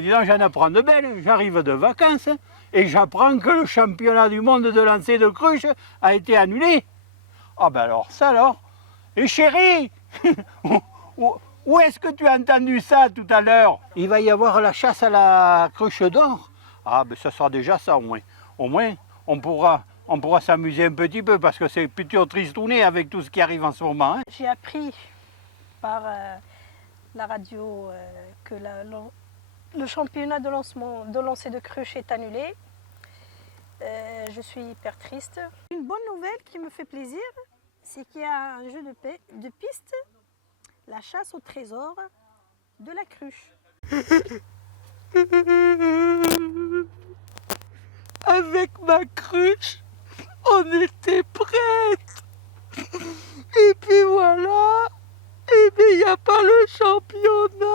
Disons, j'en apprends de belles, j'arrive de vacances et j'apprends que le championnat du monde de lancer de cruche a été annulé. Ah ben alors, ça alors. Et chérie, où est-ce que tu as entendu ça tout à l'heure? Il va y avoir la chasse à la cruche d'or. Ah ben ça sera déjà ça au moins. Au moins, on pourra s'amuser un petit peu parce que c'est plutôt tristouné avec tout ce qui arrive en ce moment. Hein. J'ai appris par la radio que le championnat de lancer de cruche est annulé. Je suis hyper triste. Une bonne nouvelle qui me fait plaisir, c'est qu'il y a un jeu de piste, la chasse au trésor de la cruche. Avec ma cruche, on était prêtes. Et puis voilà, et bien il n'y a pas le championnat.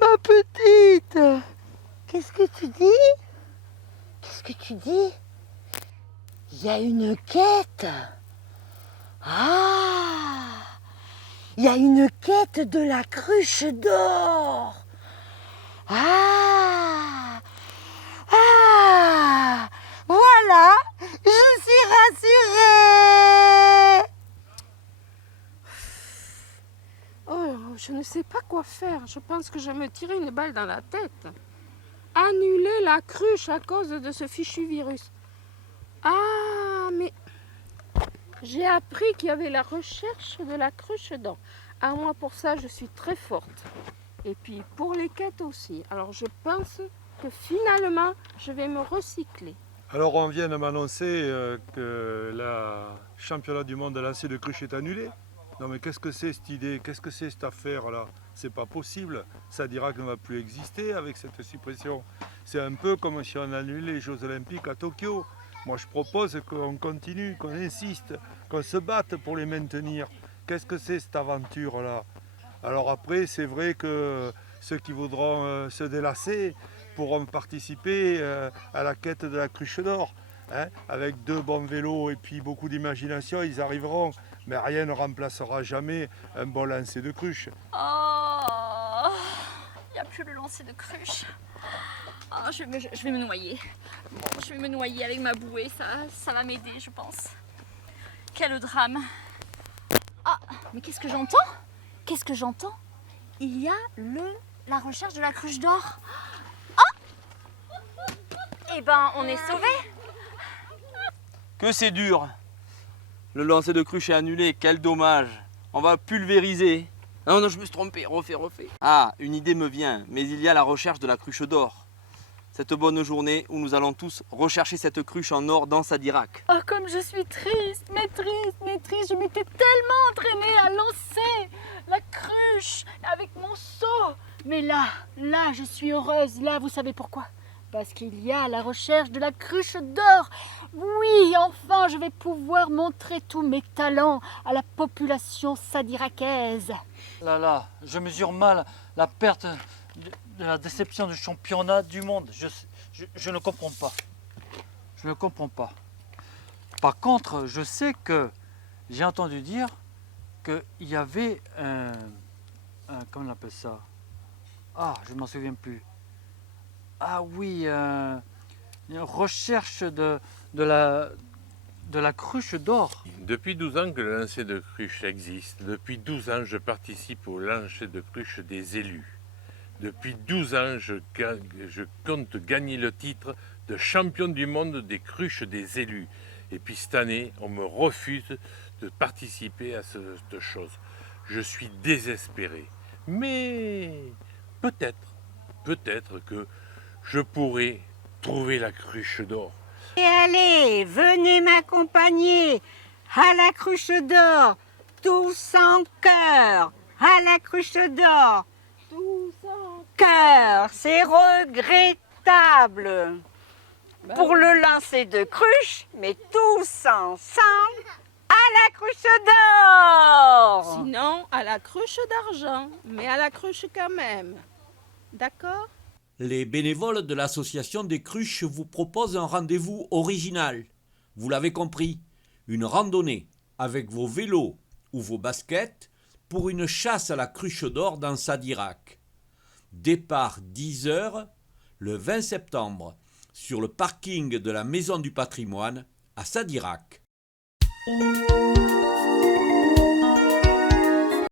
Ma petite, Qu'est-ce que tu dis? Qu'est-ce que tu dis? Il y a une quête. Ah! Il y a une quête de la cruche d'or. Ah! Ah! Voilà! Je suis rassurée! Oh, je ne sais pas quoi faire. Je pense que je vais me tirer une balle dans la tête. Annuler la cruche à cause de ce fichu virus. Ah, mais j'ai appris qu'il y avait la recherche de la cruche d'or. Ah, moi, pour ça, je suis très forte. Et puis, pour les quêtes aussi. Alors, je pense que finalement, je vais me recycler. Alors on vient de m'annoncer que le championnat du monde de lancer de cruche est annulé. Non mais qu'est-ce que c'est cette idée? Qu'est-ce que c'est cette affaire-là? C'est pas possible. Sadirac ne va plus exister avec cette suppression. C'est un peu comme si on annulait les Jeux Olympiques à Tokyo. Moi je propose qu'on continue, qu'on insiste, qu'on se batte pour les maintenir. Qu'est-ce que c'est cette aventure-là? Alors après c'est vrai que ceux qui voudront se délasser pourront participer à la quête de la cruche d'or. Hein, avec 2 bons vélos et puis beaucoup d'imagination, ils arriveront. Mais rien ne remplacera jamais un bon lancer de cruche. Oh, il n'y a plus le lancer de cruche. Oh, je vais me noyer. Bon, je vais me noyer avec ma bouée, ça va m'aider, je pense. Quel drame. Ah, mais qu'est-ce que j'entends? Qu'est-ce que j'entends? Il y a la recherche de la cruche d'or. Oh! Eh ben, on est sauvés. Que c'est dur. Le lancer de cruche est annulé, quel dommage. On va pulvériser. Non, non, je me suis trompé, refais. Ah, une idée me vient, mais il y a la recherche de la cruche d'or. Cette bonne journée où nous allons tous rechercher cette cruche en or dans Sadirac. Oh, comme je suis triste, mais triste. Je m'étais tellement entraînée à lancer la cruche avec mon seau. Mais là, je suis heureuse. Là, vous savez pourquoi? Parce qu'il y a la recherche de la cruche d'or. Oui, enfin, je vais pouvoir montrer tous mes talents à la population sadiracaise. Là, je mesure mal la perte de la déception du championnat du monde. Je ne comprends pas. Je ne comprends pas. Par contre, je sais que j'ai entendu dire qu'il y avait comment on appelle ça? Ah, je ne m'en souviens plus. Ah oui, une recherche de la cruche d'or. Depuis 12 ans que le lancer de cruche existe. Depuis 12 ans, je participe au lancer de cruche des élus. Depuis 12 ans, je compte gagner le titre de champion du monde des cruches des élus. Et puis cette année, on me refuse de participer à cette chose. Je suis désespéré. Mais peut-être que je pourrais trouver la cruche d'or. Et allez, venez m'accompagner à la cruche d'or, tous en chœur, à la cruche d'or, tous en chœur. C'est regrettable pour le lancer de cruche, mais tous ensemble à la cruche d'or. Sinon, à la cruche d'argent, mais à la cruche quand même. D'accord? Les bénévoles de l'association des cruches vous proposent un rendez-vous original. Vous l'avez compris, une randonnée avec vos vélos ou vos baskets pour une chasse à la cruche d'or dans Sadirac. Départ 10h le 20 septembre sur le parking de la Maison du Patrimoine à Sadirac.